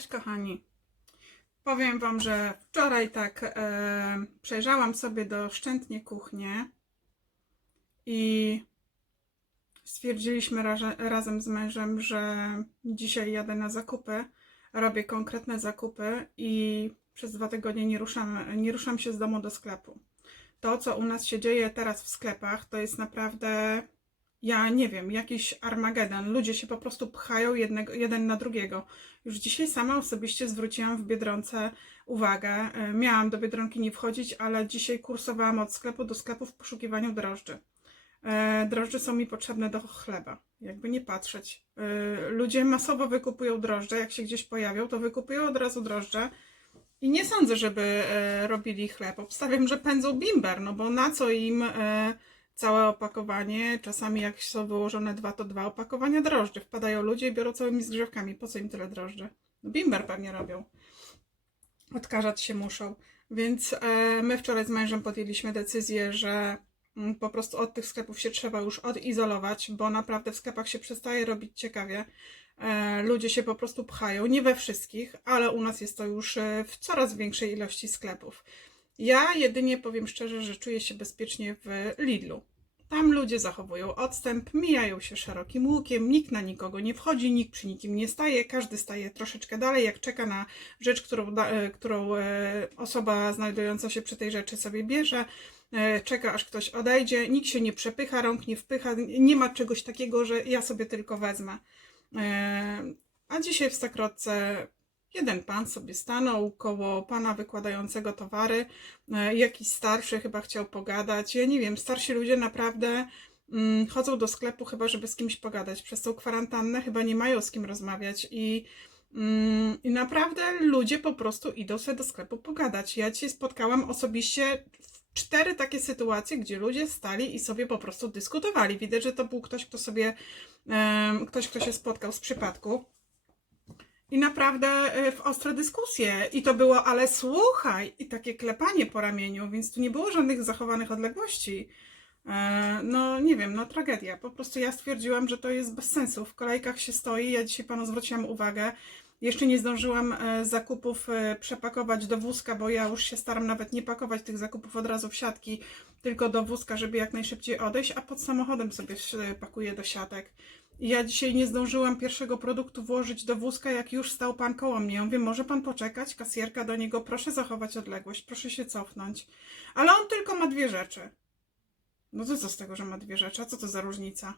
Cześć kochani. Powiem Wam, że wczoraj tak e, przejrzałam sobie doszczętnie kuchnię i stwierdziliśmy razem z mężem, że dzisiaj jadę na zakupy, robię konkretne zakupy i przez dwa tygodnie nie ruszam, nie ruszam się z domu do sklepu. To, co u nas się dzieje teraz w sklepach, to jest naprawdę ja nie wiem, jakiś Armagedon. Ludzie się po prostu pchają jednego, jeden na drugiego. Już dzisiaj sama osobiście zwróciłam w Biedronce uwagę. E, Miałam do Biedronki nie wchodzić, ale dzisiaj kursowałam od sklepu do sklepu w poszukiwaniu drożdży. E, Drożdże są mi potrzebne do chleba. Jakby nie patrzeć. E, Ludzie masowo wykupują drożdże. Jak się gdzieś pojawią, to wykupują od razu drożdże. I nie sądzę, żeby robili chleb. Obstawiam, że pędzą bimber, no bo na co im całe opakowanie? Czasami jak są wyłożone dwa, to dwa opakowania drożdży. Wpadają ludzie i biorą całymi zgrzewkami. Po co im tyle drożdży? No bimber pewnie robią. Odkażać się muszą. Więc e, my wczoraj z mężem podjęliśmy decyzję, że mm, po prostu od tych sklepów się trzeba już odizolować, bo naprawdę w sklepach się przestaje robić ciekawie. E, ludzie się po prostu pchają, nie we wszystkich, ale u nas jest to już e, w coraz większej ilości sklepów. Ja jedynie powiem szczerze, że czuję się bezpiecznie w Lidlu. Tam ludzie zachowują odstęp, mijają się szerokim łukiem, nikt na nikogo nie wchodzi, nikt przy nikim nie staje, każdy staje troszeczkę dalej, jak czeka na rzecz, którą, e, którą e, osoba znajdująca się przy tej rzeczy sobie bierze. E, Czeka aż ktoś odejdzie, nikt się nie przepycha, rąk nie wpycha, nie ma czegoś takiego, że ja sobie tylko wezmę. A dzisiaj w Stakrotce jeden pan sobie stanął koło pana wykładającego towary. E, Jakiś starszy chyba chciał pogadać. Ja nie wiem, starsi ludzie naprawdę mm, chodzą do sklepu chyba, żeby z kimś pogadać. Przez tą kwarantannę chyba nie mają z kim rozmawiać i mm, i naprawdę ludzie po prostu idą sobie do sklepu pogadać. Ja dzisiaj spotkałam osobiście cztery takie sytuacje, gdzie ludzie stali i sobie po prostu dyskutowali. Widać, że to był ktoś, kto sobie, ktoś, kto się spotkał z przypadku. I naprawdę e, w ostre dyskusje. I to było, ale słuchaj, i takie klepanie po ramieniu, więc tu nie było żadnych zachowanych odległości. E, No nie wiem, no tragedia. Po prostu ja stwierdziłam, że to jest bez sensu. W kolejkach się stoi. Ja dzisiaj panu zwróciłam uwagę. Jeszcze nie zdążyłam e, zakupów e, przepakować do wózka, bo ja już się staram nawet nie pakować tych zakupów od razu w siatki, tylko do wózka, żeby jak najszybciej odejść, a pod samochodem sobie pakuję do siatek. Ja dzisiaj nie zdążyłam pierwszego produktu włożyć do wózka, jak już stał pan koło mnie. Ja mówię, może pan poczekać? Kasjerka do niego, proszę zachować odległość, proszę się cofnąć. Ale on tylko ma dwie rzeczy. No to co z tego, że ma dwie rzeczy? A co to za różnica?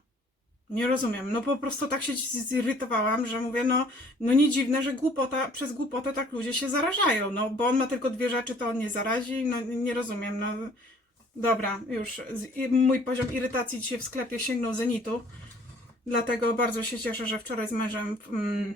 Nie rozumiem. No po prostu tak się zirytowałam, że mówię, no, no nie dziwne, że głupota, przez głupotę tak ludzie się zarażają. No bo on ma tylko dwie rzeczy, to on nie zarazi. No nie rozumiem. No dobra, już. Mój poziom irytacji dzisiaj w sklepie sięgnął zenitu. Dlatego bardzo się cieszę, że wczoraj z mężem. Mm,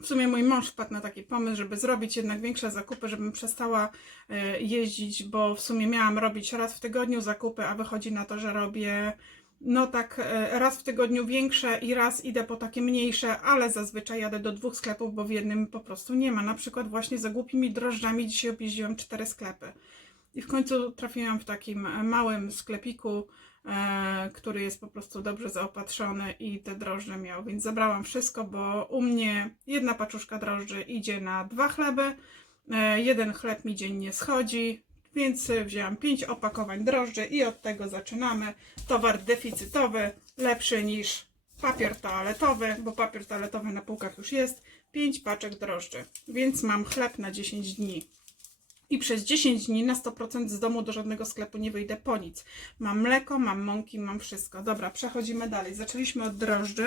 w sumie mój mąż wpadł na taki pomysł, żeby zrobić jednak większe zakupy, żebym przestała e, jeździć, bo w sumie miałam robić raz w tygodniu zakupy, a wychodzi na to, że robię no tak e, raz w tygodniu większe i raz idę po takie mniejsze, ale zazwyczaj jadę do dwóch sklepów, bo w jednym po prostu nie ma. Na przykład właśnie za głupimi drożdżami dzisiaj objeździłam cztery sklepy. I w końcu trafiłam w takim e, małym sklepiku, e, który jest po prostu dobrze zaopatrzony i te drożdże miał, więc zabrałam wszystko, bo u mnie jedna paczuszka drożdży idzie na dwa chleby, e, jeden chleb mi dziennie schodzi, więc wzięłam pięć opakowań drożdży i od tego zaczynamy. Towar deficytowy, lepszy niż papier toaletowy, bo papier toaletowy na półkach już jest. Pięć paczek drożdży, więc mam chleb na 10 dni. I przez 10 dni na 100% z domu do żadnego sklepu nie wyjdę po nic. Mam mleko, mam mąki, mam wszystko. Dobra, przechodzimy dalej. Zaczęliśmy od drożdży.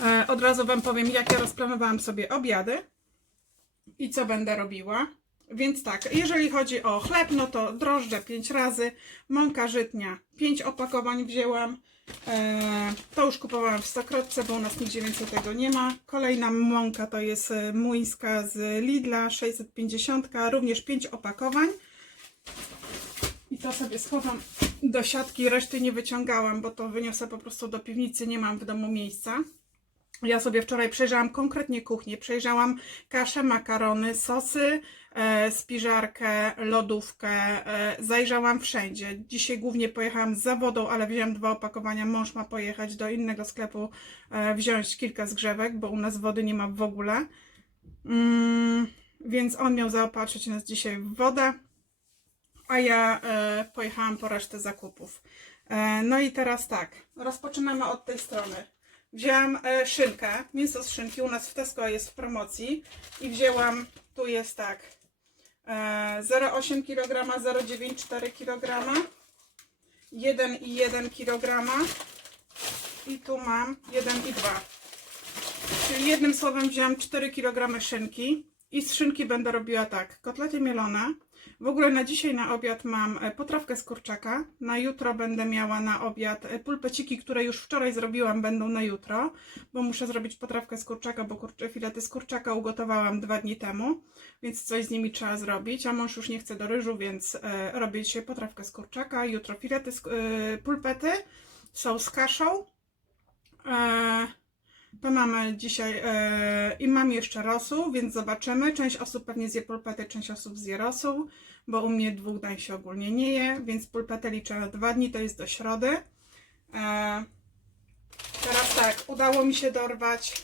E, od razu Wam powiem, jak ja rozplanowałam sobie obiady i co będę robiła. Więc tak, jeżeli chodzi o chleb, no to drożdże 5 razy, mąka żytnia 5 opakowań wzięłam. E, to już kupowałam w Stokrotce, bo u nas nigdzie więcej tego nie ma. Kolejna mąka to jest e, muńska z Lidla 650, również 5 opakowań. I to sobie schowam do siatki, reszty nie wyciągałam, bo to wyniosę po prostu do piwnicy, nie mam w domu miejsca. Ja sobie wczoraj przejrzałam konkretnie kuchnię, przejrzałam kaszę, makarony, sosy, spiżarkę, lodówkę, e, zajrzałam wszędzie. Dzisiaj głównie pojechałam za wodą, ale wziąłem dwa opakowania. Mąż ma pojechać do innego sklepu, e, wziąć kilka zgrzewek, bo u nas wody nie ma w ogóle. Mm, więc on miał zaopatrzyć nas dzisiaj w wodę, a ja e, pojechałam po resztę zakupów. E, no i teraz tak, rozpoczynamy od tej strony. Wzięłam e, szynkę, mięso z szynki, u nas w Tesco jest w promocji i wzięłam, tu jest tak, e, 0,8 kg, 0,94 kg, 1,1 kg i tu mam 1,2 Czyli jednym słowem wziąłam 4 kg szynki i z szynki będę robiła tak, kotlety mielone. W ogóle na dzisiaj na obiad mam e, potrawkę z kurczaka. Na jutro będę miała na obiad e, pulpeciki, które już wczoraj zrobiłam, będą na jutro, bo muszę zrobić potrawkę z kurczaka, bo kurcze, filety z kurczaka ugotowałam dwa dni temu, więc coś z nimi trzeba zrobić. A mąż już nie chce do ryżu, więc e, robię dzisiaj potrawkę z kurczaka. Jutro filety, z, pulpety są z kaszą. E, to mamy dzisiaj e, i mam jeszcze rosół, więc zobaczymy. Część osób pewnie zje pulpetę, część osób zje rosół, bo u mnie dwóch dań się ogólnie nie je, więc pulpetę liczę na dwa dni, to jest do środy. E, teraz tak, udało mi się dorwać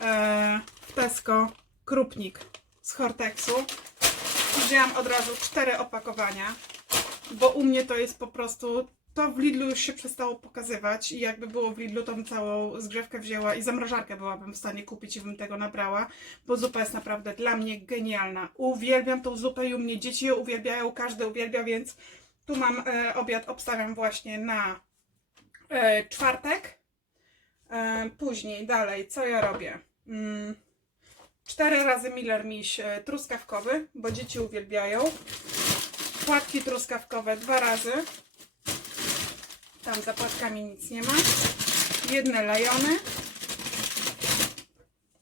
e, w Tesco krupnik z Hortexu. Wzięłam od razu cztery opakowania, bo u mnie to jest po prostu to w Lidlu już się przestało pokazywać i jakby było w Lidlu, bym całą zgrzewkę wzięła i zamrażarkę byłabym w stanie kupić i bym tego nabrała, bo zupa jest naprawdę dla mnie genialna. Uwielbiam tą zupę i u mnie dzieci ją uwielbiają, każdy uwielbia, więc tu mam e, obiad, obstawiam właśnie na e, czwartek. E, później, dalej, co ja robię? Mm, cztery razy Miller Miś e, truskawkowy, bo dzieci uwielbiają. Płatki truskawkowe dwa razy. Tam za płatkami nic nie ma. Jedne lajony.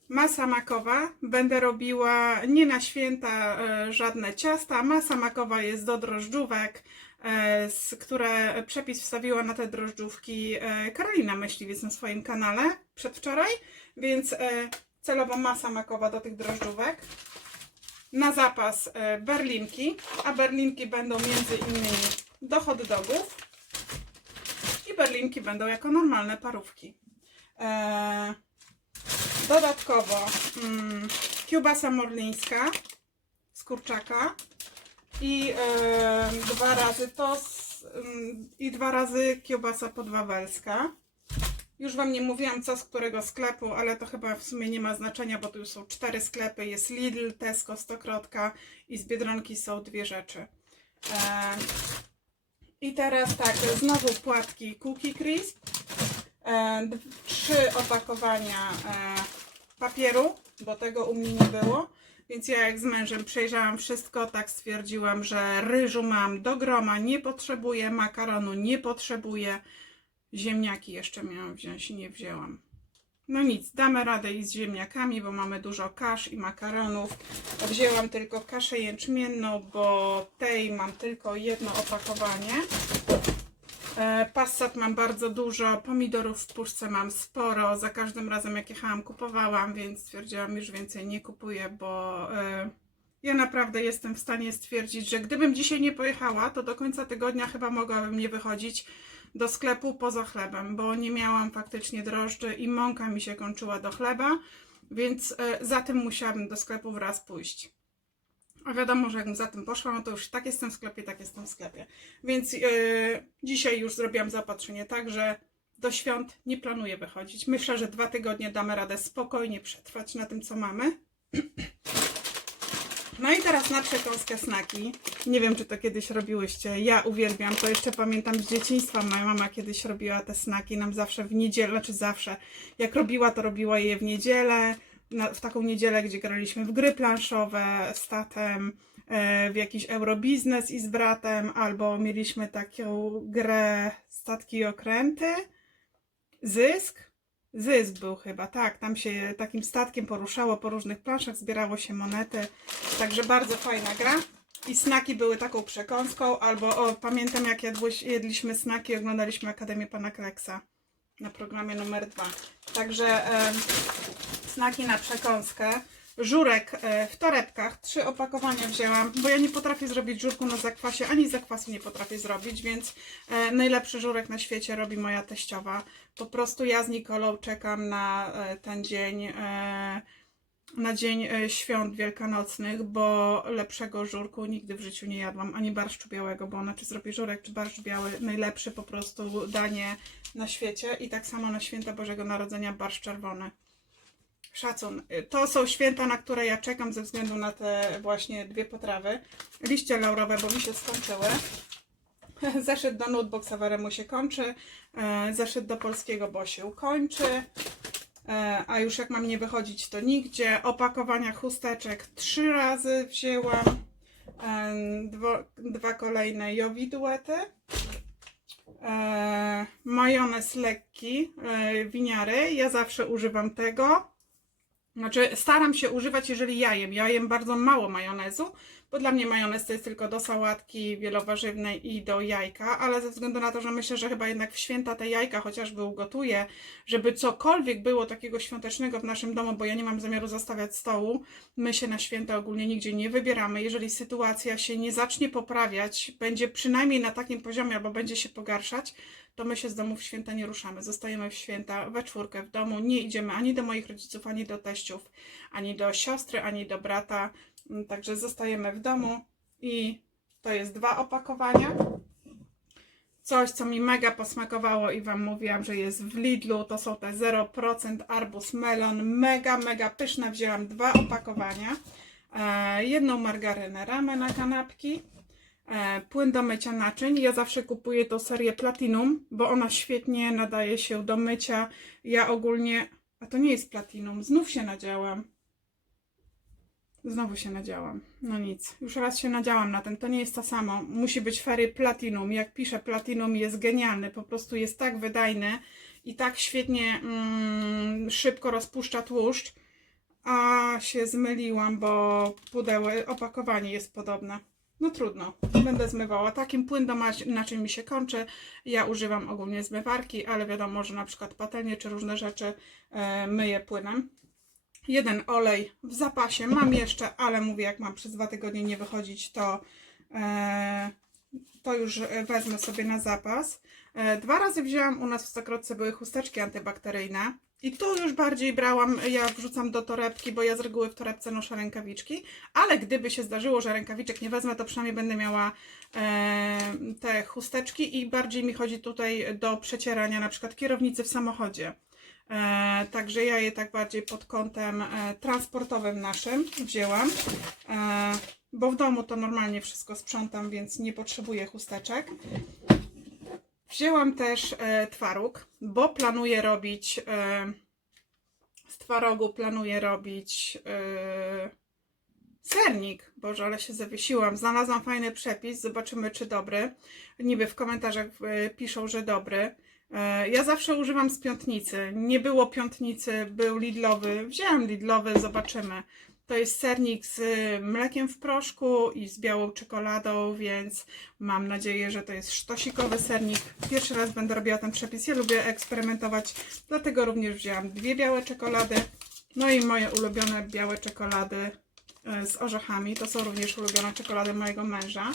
Masa makowa. Będę robiła nie na święta e, żadne ciasta. Masa makowa jest do drożdżówek, e, z, które przepis wstawiła na te drożdżówki e, Karolina Myśliwiec na swoim kanale przedwczoraj, więc celowo masa makowa do tych drożdżówek. Na zapas berlinki, a berlinki będą między innymi do hot dogów berlinki będą jako normalne parówki. Eee, dodatkowo mm, kiełbasa morlińska z kurczaka i e, dwa razy tos mm, i dwa razy kiełbasa podwawelska. Już Wam nie mówiłam co z którego sklepu, ale to chyba w sumie nie ma znaczenia, bo tu już są cztery sklepy. Jest Lidl, Tesco, Stokrotka i z Biedronki są dwie rzeczy. Eee, i teraz tak, znowu płatki Cookie Crisp. E, trzy opakowania e, papieru, bo tego u mnie nie było. Więc ja jak z mężem przejrzałam wszystko, tak stwierdziłam, że ryżu mam do groma, nie potrzebuję, makaronu nie potrzebuję. Ziemniaki jeszcze miałam wziąć nie wzięłam. No nic, damy radę i z ziemniakami, bo mamy dużo kasz i makaronów. Wzięłam tylko kaszę jęczmienną, bo tej mam tylko jedno opakowanie. E, Passat mam bardzo dużo, pomidorów w puszce mam sporo. Za każdym razem jak jechałam kupowałam, więc stwierdziłam już więcej nie kupuję, bo e, ja naprawdę jestem w stanie stwierdzić, że gdybym dzisiaj nie pojechała, to do końca tygodnia chyba mogłabym nie wychodzić do sklepu poza chlebem, bo nie miałam faktycznie drożdży i mąka mi się kończyła do chleba, więc e, za tym musiałabym do sklepu wraz pójść. A wiadomo, że jakbym za tym poszła, no to już tak jestem w sklepie, tak jestem w sklepie. Więc e, dzisiaj już zrobiłam zaopatrzenie tak, że do świąt nie planuję wychodzić. Myślę, że dwa tygodnie damy radę spokojnie przetrwać na tym, co mamy. No i teraz na przekąskę snaki. Nie wiem, czy to kiedyś robiłyście. Ja uwielbiam, to jeszcze pamiętam z dzieciństwa. Moja mama kiedyś robiła te snaki nam zawsze w niedzielę, znaczy zawsze. Jak robiła, to robiła je w niedzielę, na, w taką niedzielę, gdzie graliśmy w gry planszowe z tatem, e, w jakiś eurobiznes i z bratem, albo mieliśmy taką grę statki i okręty. Zysk? Zysk był chyba, tak. Tam się takim statkiem poruszało po różnych planszach, zbierało się monety. Także bardzo fajna gra. I snaki były taką przekąską, albo o, pamiętam jak jadłyś, jedliśmy snaki, oglądaliśmy Akademię Pana Kleksa na programie numer dwa. Także em, snaki na przekąskę. Żurek e, w torebkach, trzy opakowania wzięłam, bo ja nie potrafię zrobić żurku na zakwasie, ani zakwasu nie potrafię zrobić, więc e, najlepszy żurek na świecie robi moja teściowa. Po prostu ja z Nikolą czekam na e, ten dzień. Na dzień świąt wielkanocnych, bo lepszego żurku nigdy w życiu nie jadłam, ani barszczu białego, bo ona czy zrobi żurek, czy barszcz biały, najlepszy po prostu danie na świecie i tak samo na święta Bożego Narodzenia barszcz czerwony. Szacun. To są święta, na które ja czekam ze względu na te właśnie dwie potrawy. Liście laurowe, bo mi się skończyły. Zeszedł do Notebook mu się kończy. e, Zeszedł do polskiego, bo się kończy. E, A już jak mam nie wychodzić, to nigdzie. Opakowania chusteczek trzy razy wzięłam. E, Dwa, dwa kolejne jowiduety. E, majonez lekki, winiary. Ja zawsze używam tego. Znaczy, staram się używać, jeżeli ja jem. Ja jem bardzo mało majonezu, bo dla mnie majonez to jest tylko do sałatki wielowarzywnej i do jajka, ale ze względu na to, że myślę, że chyba jednak w święta te jajka chociażby ugotuję, żeby cokolwiek było takiego świątecznego w naszym domu, bo ja nie mam zamiaru zostawiać stołu. My się na święta ogólnie nigdzie nie wybieramy. Jeżeli sytuacja się nie zacznie poprawiać, będzie przynajmniej na takim poziomie, albo będzie się pogarszać, to my się z domu w święta nie ruszamy. Zostajemy w święta we czwórkę w domu. Nie idziemy ani do moich rodziców, ani do teściów, ani do siostry, ani do brata. Także zostajemy w domu i to jest dwa opakowania. Coś, co mi mega posmakowało i Wam mówiłam, że jest w Lidlu, to są te 0% arbus melon. Mega, mega pyszne. Wzięłam dwa opakowania. E, jedną margarynę ramę na kanapki. E, płyn do mycia naczyń. Ja zawsze kupuję tą serię Platinum, bo ona świetnie nadaje się do mycia. Ja ogólnie. A to nie jest Platinum, znów się nadziałam. Znowu się nadziałam. No nic, już raz się nadziałam na ten. To nie jest to samo. Musi być fery Platinum. Jak piszę Platinum, jest genialny. Po prostu jest tak wydajny i tak świetnie mm, szybko rozpuszcza tłuszcz. A się zmyliłam, bo pudełko, opakowanie jest podobne. No trudno, będę zmywała. Takim płyn do naczyń mi się kończy. Ja używam ogólnie zmywarki, ale wiadomo, że na przykład patelnie czy różne rzeczy e, myję płynem. Jeden olej w zapasie mam jeszcze, ale mówię, jak mam przez dwa tygodnie nie wychodzić, to, e, to już wezmę sobie na zapas. E, dwa razy wzięłam u nas w Stokrotce były chusteczki antybakteryjne. I tu już bardziej brałam, ja wrzucam do torebki, bo ja z reguły w torebce noszę rękawiczki, ale gdyby się zdarzyło, że rękawiczek nie wezmę, to przynajmniej będę miała e, te chusteczki i bardziej mi chodzi tutaj do przecierania na przykład kierownicy w samochodzie. E, także ja je tak bardziej pod kątem e, transportowym naszym wzięłam, e, bo w domu to normalnie wszystko sprzątam, więc nie potrzebuję chusteczek. Wzięłam też twaróg, bo planuję robić z twarogu planuję robić sernik. Boże, ale się zawiesiłam. Znalazłam fajny przepis, zobaczymy czy dobry. Niby w komentarzach piszą, że dobry. E, Ja zawsze używam z piątnicy. Nie było piątnicy, był Lidlowy. Wzięłam Lidlowy, zobaczymy. To jest sernik z mlekiem w proszku i z białą czekoladą, więc mam nadzieję, że to jest sztosikowy sernik. Pierwszy raz będę robiła ten przepis. Ja lubię eksperymentować, dlatego również wzięłam dwie białe czekolady. No i moje ulubione białe czekolady y, z orzechami. To są również ulubione czekolady mojego męża.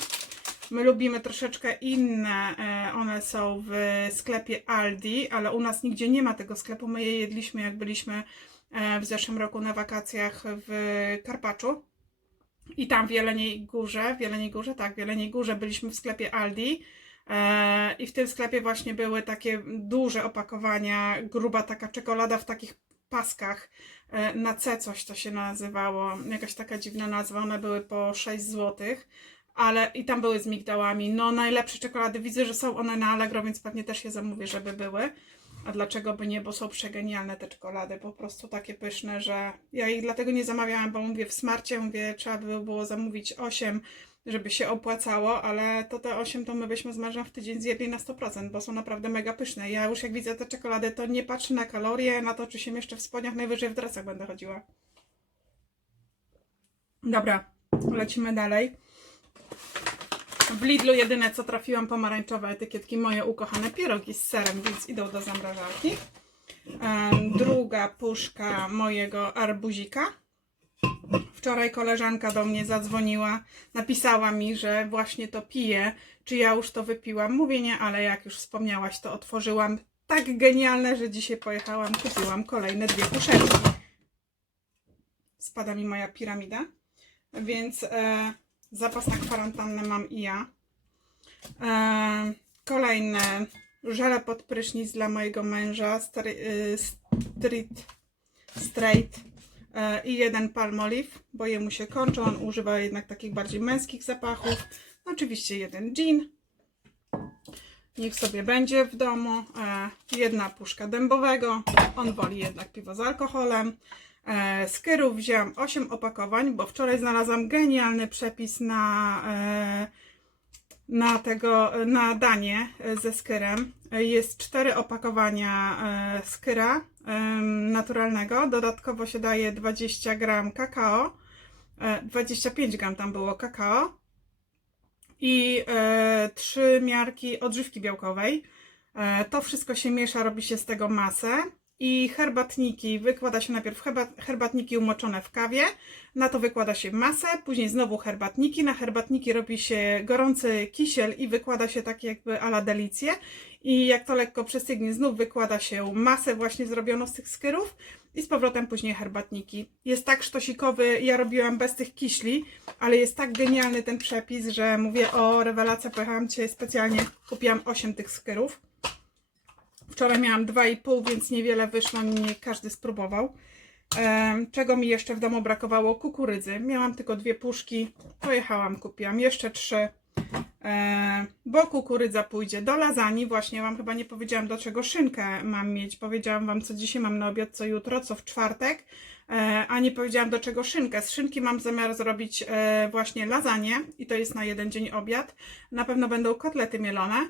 My lubimy troszeczkę inne, e, one są w sklepie Aldi, ale u nas nigdzie nie ma tego sklepu. My je jedliśmy jak byliśmy e, w zeszłym roku na wakacjach w Karpaczu. I tam w Jeleniej Górze, w Jeleniej Górze, tak, w Jeleniej Górze byliśmy w sklepie Aldi. E, I w tym sklepie właśnie były takie duże opakowania, gruba taka czekolada w takich paskach. Na C coś to się nazywało, jakaś taka dziwna nazwa, one były po 6 złotych ale i tam były z migdałami. No, najlepsze czekolady. Widzę, że są one na Allegro, więc pewnie też je zamówię, żeby były. A dlaczego by nie? Bo są przegenialne te czekolady. Po prostu takie pyszne, że ja ich dlatego nie zamawiałam, bo mówię w smarcie, mówię, trzeba by było zamówić 8, żeby się opłacało, ale to te 8 to my byśmy z mężem w tydzień zjedli na 100%, bo są naprawdę mega pyszne. Ja już jak widzę te czekolady, to nie patrzę na kalorie, na to, czy się mieszczę w spodniach, najwyżej w dresach będę chodziła. Dobra, lecimy dalej. W Lidlu jedyne co trafiłam pomarańczowe etykietki moje ukochane pierogi z serem, więc idą do zamrażarki. Druga puszka mojego arbuzika. Wczoraj koleżanka do mnie zadzwoniła, napisała mi, że właśnie to pije, czy ja już to wypiłam. Mówię nie, ale jak już wspomniałaś, to otworzyłam. Tak genialne, że dzisiaj pojechałam, kupiłam kolejne dwie puszeczki. Spada mi moja piramida. Więc e, zapas na kwarantannę mam i ja. E, kolejne żele pod prysznic dla mojego męża. Y, street, straight e, i jeden palmolive, bo jemu się kończą. On używa jednak takich bardziej męskich zapachów. Oczywiście jeden gin. Niech sobie będzie w domu. E, jedna puszka dębowego. On woli jednak piwo z alkoholem. E, z Kyrów wzięłam 8 opakowań, bo wczoraj znalazłam genialny przepis na, e, na tego, na danie e, ze skyrem. Jest 4 opakowania skyra naturalnego. Dodatkowo się daje 20 gram kakao. E, 25 gram tam było kakao i e, trzy miarki odżywki białkowej. To wszystko się miesza, robi się z tego masę. I herbatniki, wykłada się najpierw herba, herbatniki umoczone w kawie, na to wykłada się masę, później znowu herbatniki, na herbatniki robi się gorący kisiel i wykłada się takie jakby ala delicje. I jak to lekko przestygnie, znów wykłada się masę właśnie zrobioną z tych skyrów i z powrotem później herbatniki. Jest tak sztosikowy, ja robiłam bez tych kiśli, ale jest tak genialny ten przepis, że mówię o rewelacja, pojechałam dzisiaj specjalnie, kupiłam 8 tych skyrów. Wczoraj miałam 2,5, więc niewiele wyszło, nie każdy spróbował. Czego mi jeszcze w domu brakowało? Kukurydzy. Miałam tylko dwie puszki, pojechałam, kupiłam jeszcze trzy. Bo kukurydza pójdzie do lasagne. Właśnie Wam chyba nie powiedziałam, do czego szynkę mam mieć. Powiedziałam Wam, co dzisiaj mam na obiad, co jutro, co w czwartek. A nie powiedziałam, do czego szynkę. Z szynki mam zamiar zrobić e, właśnie lasagne i to jest na jeden dzień obiad. Na pewno będą kotlety mielone,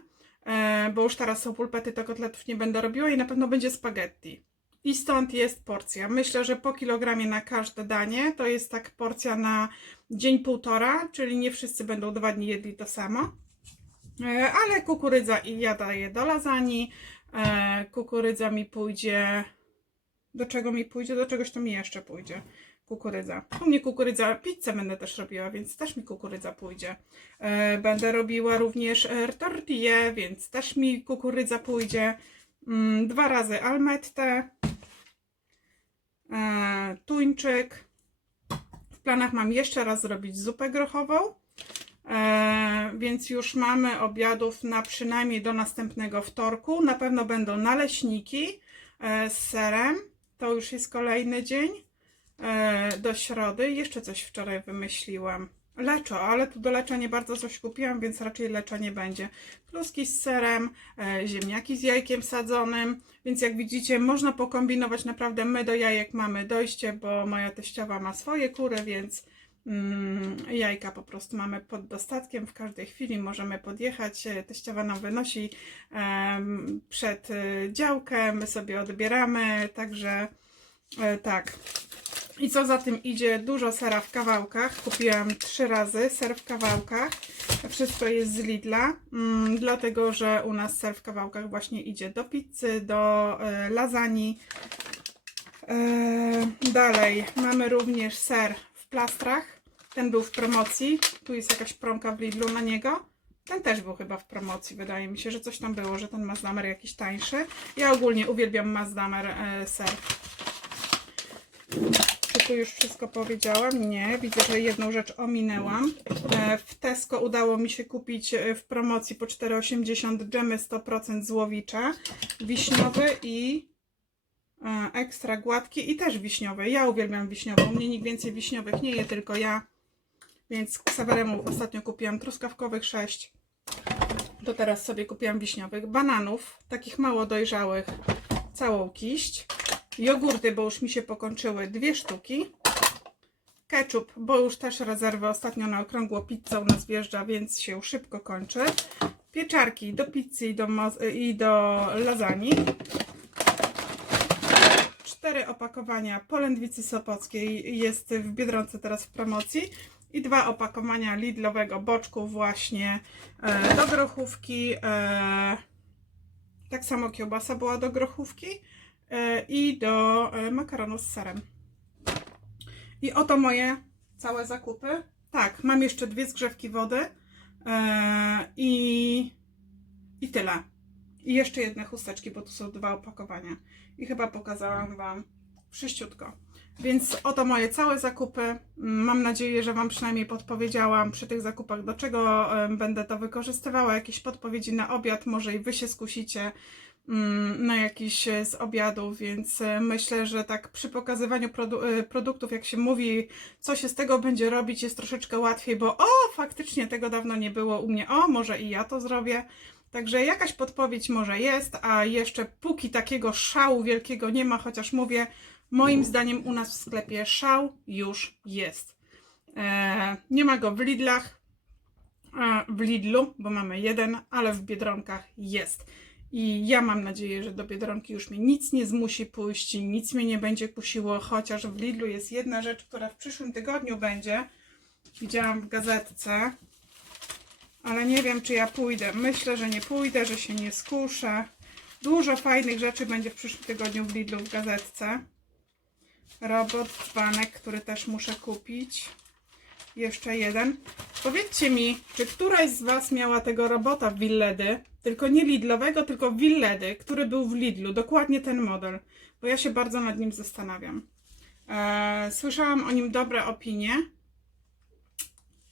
bo już teraz są pulpety, to kotletów nie będę robiła i na pewno będzie spaghetti. I stąd jest porcja. Myślę, że po kilogramie na każde danie to jest tak porcja na dzień półtora, czyli nie wszyscy będą dwa dni jedli to samo. E, Ale kukurydza i ja daję do lasagne. E, Kukurydza mi pójdzie. Do czego mi pójdzie? Do czegoś to mi jeszcze pójdzie. Kukurydza. U mnie kukurydza, pizzę będę też robiła, więc też mi kukurydza pójdzie. E, Będę robiła również e, tortille, więc też mi kukurydza pójdzie. Mm, Dwa razy almette. E, Tuńczyk. W planach mam jeszcze raz zrobić zupę grochową. Więc już mamy obiadów na przynajmniej do następnego wtorku. Na pewno będą naleśniki z serem. To już jest kolejny dzień. E, do środy. Jeszcze coś wczoraj wymyśliłam. Leczo, ale tu do lecza nie bardzo coś kupiłam, więc raczej lecza nie będzie. Kluski z serem, e, ziemniaki z jajkiem sadzonym, więc jak widzicie, można pokombinować. Naprawdę my do jajek mamy dojście, bo moja teściowa ma swoje kury, więc mm, jajka po prostu mamy pod dostatkiem. W każdej chwili możemy podjechać. E, Teściowa nam wynosi przed działkę, my sobie odbieramy, także tak. I co za tym idzie, dużo sera w kawałkach. Kupiłam trzy razy ser w kawałkach. Wszystko jest z Lidla, mm, dlatego że u nas ser w kawałkach właśnie idzie do pizzy, do e, lasagne. E, dalej mamy również ser w plastrach. Ten był w promocji. Tu jest jakaś promka w Lidlu na niego. Ten też był chyba w promocji, wydaje mi się, że coś tam było, że ten Mazdamer jakiś tańszy. Ja ogólnie uwielbiam Mazdamer e, ser. Czy tu już wszystko powiedziałam? Nie, widzę, że jedną rzecz ominęłam. E, W Tesco udało mi się kupić e, w promocji po 4,80 dżemy 100% złowicze, wiśniowy i e, ekstra gładki i też wiśniowy. Ja uwielbiam wiśniową, mnie nikt więcej wiśniowych nie je, tylko ja. Więc Ksaweremu ostatnio kupiłam truskawkowych 6. To teraz sobie kupiłam wiśniowych. Bananów, takich mało dojrzałych, całą kiść. Jogurty, bo już mi się pokończyły, dwie sztuki. Ketchup, bo już też rezerwę ostatnio na okrągło pizzę u nas wjeżdża, więc się szybko kończy. Pieczarki do pizzy i do, i do lasagne. Cztery opakowania polędwicy sopockiej jest w Biedronce teraz w promocji. I dwa opakowania Lidlowego boczku właśnie e, do grochówki. E, tak samo kiełbasa była do grochówki i do e, makaronu z serem. I oto moje całe zakupy. Tak, mam jeszcze dwie zgrzewki wody e, i, i tyle. I jeszcze jedne chusteczki, bo tu są dwa opakowania. I chyba pokazałam Wam Przyściutko. Więc oto moje całe zakupy. Mm, Mam nadzieję, że Wam przynajmniej podpowiedziałam przy tych zakupach, do czego będę to wykorzystywała. Jakieś podpowiedzi na obiad, może i Wy się skusicie na jakiś e, z obiadów, więc e, myślę, że tak przy pokazywaniu produ- e, produktów, jak się mówi, co się z tego będzie robić, jest troszeczkę łatwiej, bo o, faktycznie tego dawno nie było u mnie, o, może i ja to zrobię. Także jakaś podpowiedź może jest, a jeszcze póki takiego szału wielkiego nie ma, chociaż mówię, moim zdaniem u nas w sklepie szał już jest. E, nie ma go w Lidlach, w Lidlu, bo mamy jeden, ale w Biedronkach jest. I ja mam nadzieję, że do Biedronki już mnie nic nie zmusi pójść nic mnie nie będzie kusiło, chociaż w Lidlu jest jedna rzecz, która w przyszłym tygodniu będzie. Widziałam w gazetce, ale nie wiem, czy ja pójdę. Myślę, że nie pójdę, że się nie skuszę. Dużo fajnych rzeczy będzie w przyszłym tygodniu w Lidlu w gazetce. Robot, dzbanek, który też muszę kupić. Jeszcze jeden. Powiedzcie mi, czy któraś z Was miała tego robota w Willedy, tylko nie Lidlowego, tylko Willedy, który był w Lidlu, dokładnie ten model, bo ja się bardzo nad nim zastanawiam. Eee, słyszałam o nim dobre opinie,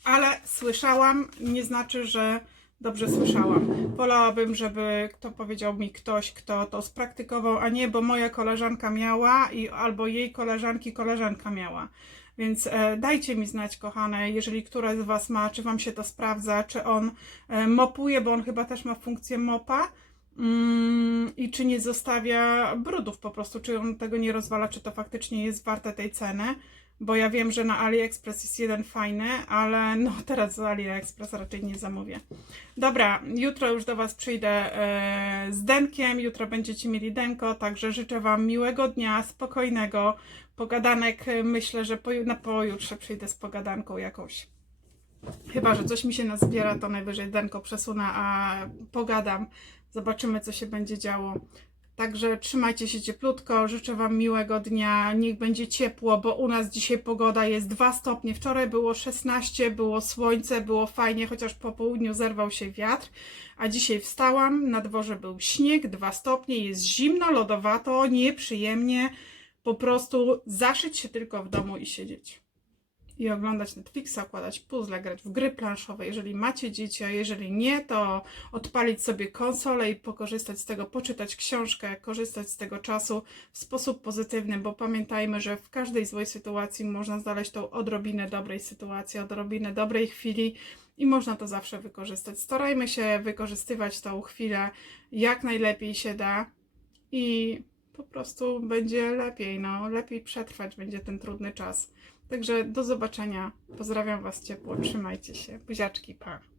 ale słyszałam nie znaczy, że dobrze słyszałam. Wolałabym, żeby kto powiedział mi ktoś, kto to spraktykował, a nie, bo moja koleżanka miała i albo jej koleżanki koleżanka miała. Więc e, dajcie mi znać, kochane, jeżeli któraś z Was ma, czy Wam się to sprawdza, czy on e, mopuje, bo on chyba też ma funkcję mopa. Mm, I czy nie zostawia brudów po prostu, czy on tego nie rozwala, czy to faktycznie jest warte tej ceny. Bo ja wiem, że na AliExpress jest jeden fajny, ale no teraz z AliExpress raczej nie zamówię. Dobra, jutro już do Was przyjdę e, z Denkiem, jutro będziecie mieli Denko, także życzę Wam miłego dnia, spokojnego, pogadanek, e, myślę, że po, na pojutrze przyjdę z pogadanką jakąś. Chyba, że coś mi się nazbiera, to najwyżej Denko przesunę, a pogadam, zobaczymy co się będzie działo. Także trzymajcie się cieplutko, życzę Wam miłego dnia, niech będzie ciepło, bo u nas dzisiaj pogoda jest 2 stopnie. Wczoraj było 16, było słońce, było fajnie, chociaż po południu zerwał się wiatr. A dzisiaj wstałam, na dworze był śnieg, 2 stopnie, jest zimno, lodowato, nieprzyjemnie. Po prostu zaszyć się tylko w domu i siedzieć. I oglądać Netflixa, układać puzzle, grać w gry planszowe. Jeżeli macie dzieci, a jeżeli nie, to odpalić sobie konsolę i pokorzystać z tego, poczytać książkę, korzystać z tego czasu w sposób pozytywny, bo pamiętajmy, że w każdej złej sytuacji można znaleźć tą odrobinę dobrej sytuacji, odrobinę dobrej chwili i można to zawsze wykorzystać. Starajmy się wykorzystywać tą chwilę jak najlepiej się da i po prostu będzie lepiej, no, lepiej przetrwać będzie ten trudny czas. Także do zobaczenia. Pozdrawiam Was ciepło. Trzymajcie się. Buziaczki, pa.